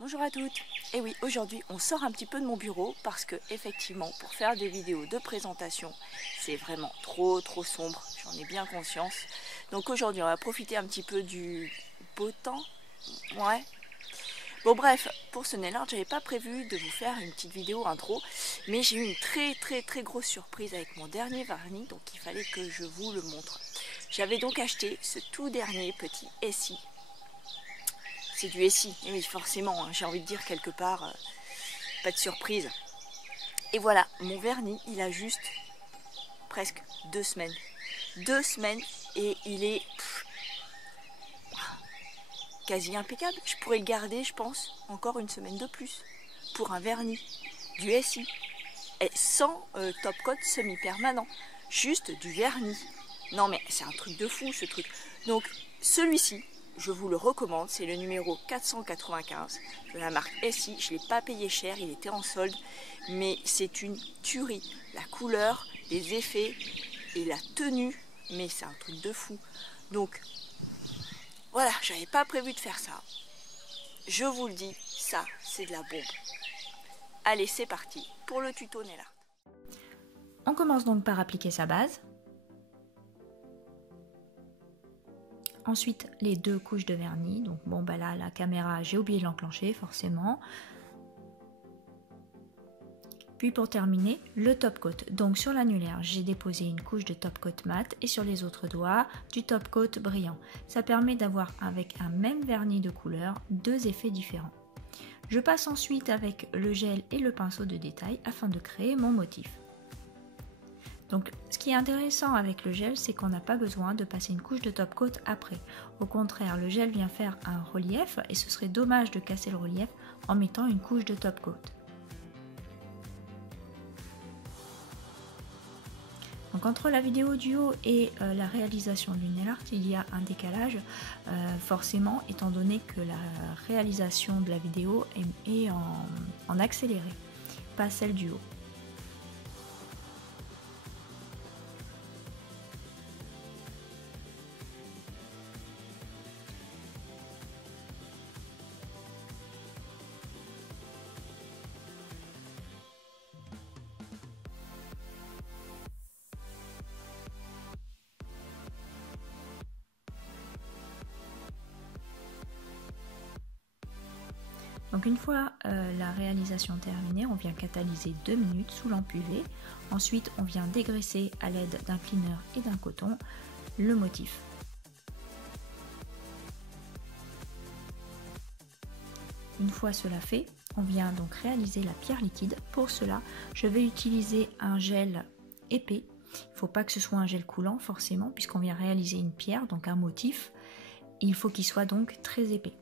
Bonjour à toutes. Et oui, aujourd'hui on sort un petit peu de mon bureau parce que effectivement pour faire des vidéos de présentation c'est vraiment trop sombre, j'en ai bien conscience. Donc aujourd'hui on va profiter un petit peu du beau temps. Ouais. Bon bref, pour ce nail art j'avais pas prévu de vous faire une petite vidéo intro, mais j'ai eu une très grosse surprise avec mon dernier vernis, donc il fallait que je vous le montre. J'avais donc acheté ce tout dernier petit SI. C'est du SI, et oui forcément, hein, j'ai envie de dire quelque part, pas de surprise. Et voilà, mon vernis, il a juste presque 2 semaines. 2 semaines et il est quasi impeccable. Je pourrais le garder, je pense, encore une semaine de plus. Pour un vernis, du SI, et sans top coat semi-permanent. Juste du vernis. Non mais c'est un truc de fou ce truc. Donc celui-ci, je vous le recommande, c'est le numéro 495 de la marque SI. Je ne l'ai pas payé cher, il était en solde, mais c'est une tuerie. La couleur, les effets et la tenue, mais c'est un truc de fou. Donc voilà, j'avais pas prévu de faire ça. Je vous le dis, ça c'est de la bombe. Allez, c'est parti pour le tuto nail art. On commence donc par appliquer sa base. Ensuite, les 2 couches de vernis. Donc bon, bah là, la caméra, j'ai oublié de l'enclencher, forcément. Puis pour terminer, le top coat. Donc sur l'annulaire, j'ai déposé une couche de top coat mat et sur les autres doigts, du top coat brillant. Ça permet d'avoir avec un même vernis de couleur 2 effets différents. Je passe ensuite avec le gel et le pinceau de détail afin de créer mon motif. Donc ce qui est intéressant avec le gel, c'est qu'on n'a pas besoin de passer une couche de top coat après. Au contraire, le gel vient faire un relief et ce serait dommage de casser le relief en mettant une couche de top coat. Donc entre la vidéo audio et la réalisation du nail art, il y a un décalage, forcément, étant donné que la réalisation de la vidéo est en accéléré, pas celle du haut. Donc une fois la réalisation terminée, on vient catalyser 2 minutes sous lampe UV. Ensuite, on vient dégraisser à l'aide d'un cleaner et d'un coton le motif. Une fois cela fait, on vient donc réaliser la pierre liquide. Pour cela, je vais utiliser un gel épais. Il ne faut pas que ce soit un gel coulant forcément, puisqu'on vient réaliser une pierre, donc un motif. Il faut qu'il soit donc très épais.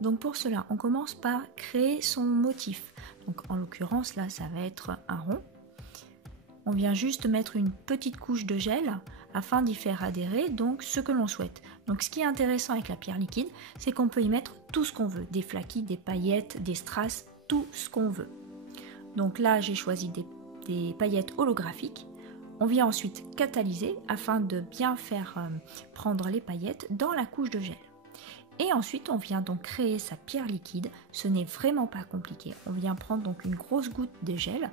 Donc pour cela, on commence par créer son motif. Donc en l'occurrence, là, ça va être un rond. On vient juste mettre une petite couche de gel afin d'y faire adhérer donc ce que l'on souhaite. Donc ce qui est intéressant avec la pierre liquide, c'est qu'on peut y mettre tout ce qu'on veut. Des flakis, des paillettes, des strass, tout ce qu'on veut. Donc là, j'ai choisi des paillettes holographiques. On vient ensuite catalyser afin de bien faire prendre les paillettes dans la couche de gel. Et ensuite, on vient donc créer sa pierre liquide. Ce n'est vraiment pas compliqué. On vient prendre donc une grosse goutte de gel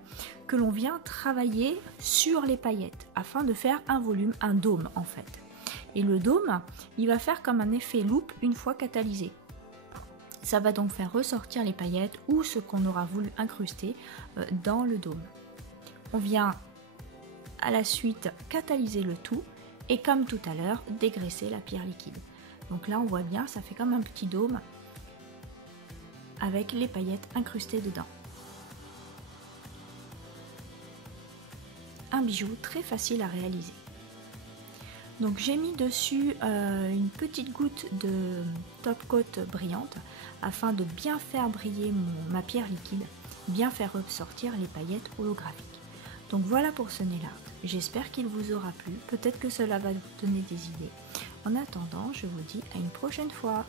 que l'on vient travailler sur les paillettes afin de faire un volume, un dôme en fait. Et le dôme, il va faire comme un effet loupe une fois catalysé. Ça va donc faire ressortir les paillettes ou ce qu'on aura voulu incruster dans le dôme. On vient à la suite catalyser le tout et comme tout à l'heure, dégraisser la pierre liquide. Donc là, on voit bien, ça fait comme un petit dôme avec les paillettes incrustées dedans. Un bijou très facile à réaliser. Donc j'ai mis dessus une petite goutte de top coat brillante afin de bien faire briller ma pierre liquide, bien faire ressortir les paillettes holographiques. Donc voilà pour ce nail art. J'espère qu'il vous aura plu. Peut-être que cela va vous donner des idées. En attendant, je vous dis à une prochaine fois.